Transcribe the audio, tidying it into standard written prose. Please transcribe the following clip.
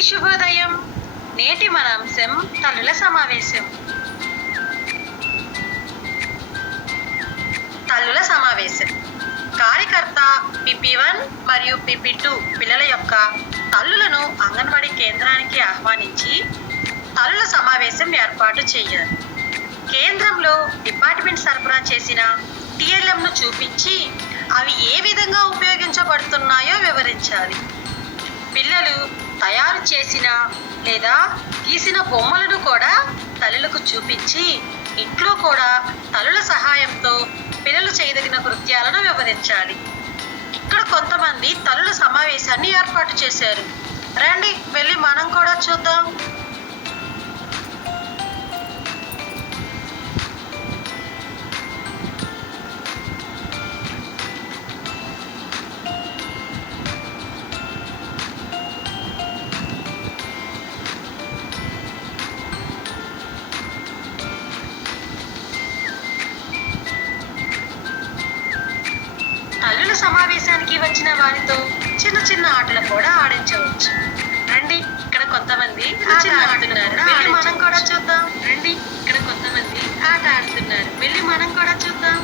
అందరికీ శుభోదయం. నేటి మన అంశం తల్లుల సమావేశం. తల్లుల సమావేశం కార్యకర్త PP1 మరియు PP2 పిల్లల యొక్క తల్లులను అంగన్వాడీ కేంద్రానికి ఆహ్వానించి తల్లుల సమావేశం ఏర్పాటు చేయాలి. కేంద్రంలో డిపార్ట్మెంట్ సరఫరా చేసిన TLMను చూపించి అవి ఏ విధంగా ఉపయోగించబడుతున్నాయో వివరించాలి. పిల్లలు తయారు చేసిన లేదా గీసిన బొమ్మలను కూడా తల్లులకు చూపించి ఇంట్లో కూడా తల్లుల సహాయంతో పిల్లలు చేయదగిన కృత్యాలను వివరించాలి. ఇక్కడ కొంతమంది తల్లుల సమావేశాన్ని ఏర్పాటు చేశారు. రండి వెళ్ళి మనం కూడా చూద్దాం. తల్లుల సమావేశానికి వచ్చిన వారితో చిన్న చిన్న ఆటలు కూడా ఆడించవచ్చు. రండి ఇక్కడ కొంతమంది చిన్న ఆడుతున్నారు, వెళ్ళి మనం కూడా చూద్దాం. రండి ఇక్కడ కొంతమంది ఆట ఆడుతున్నారు, వెళ్ళి మనం కూడా చూద్దాం.